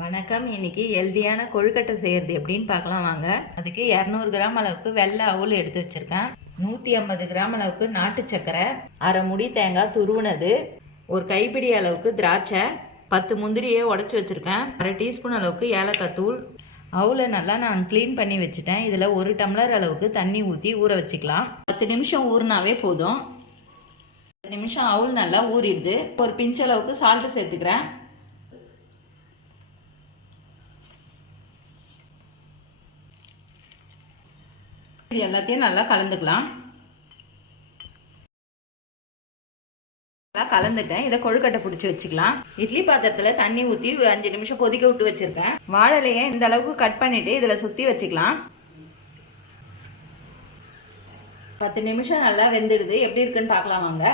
வணக்கம். இன்னைக்கு ஹெல்தியான கொழுக்கட்டை செய்யறது எப்படின்னு பார்க்கலாம் வாங்க. அதுக்கு 200 கிராம் அளவுக்கு வெள்ளை அவுல் எடுத்து வச்சிருக்கேன். 150 கிராம் அளவுக்கு நாட்டு சக்கரை, அரை முடி தேங்காய் துருவினது, ஒரு கைப்பிடி அளவுக்கு திராட்சை, 10 முந்திரியை உடச்சி வச்சிருக்கேன், அரை டீஸ்பூன் அளவுக்கு ஏலக்காய் தூள். அவுலை நல்லா நான் க்ளீன் பண்ணி வச்சுட்டேன். இதில் 1 டம்ளர் அளவுக்கு தண்ணி ஊற்றி ஊற வச்சுக்கலாம். 10 நிமிஷம் ஊறினாவே போதும். 10 நிமிஷம் அவுல் நல்லா ஊறிடுது. ஒரு பிஞ்ச் அளவுக்கு சால்ட்டு சேர்த்துக்கிறேன். இது எல்லாத்தையும் நல்லா கலந்துக்கலாம். கலந்துட்டேன். இதை கொழுக்கட்டை பிடிச்சி வச்சுக்கலாம். இட்லி பாத்திரத்துல தண்ணி ஊற்றி 5 நிமிஷம் கொதிக்க விட்டு வச்சிருக்கேன். வாழைலையை இந்த அளவுக்கு கட் பண்ணிட்டு இதுல சுத்தி வச்சுக்கலாம். 10 நிமிஷம் நல்லா வெந்துடுது. எப்படி இருக்குன்னு பார்க்கலாம் வாங்க.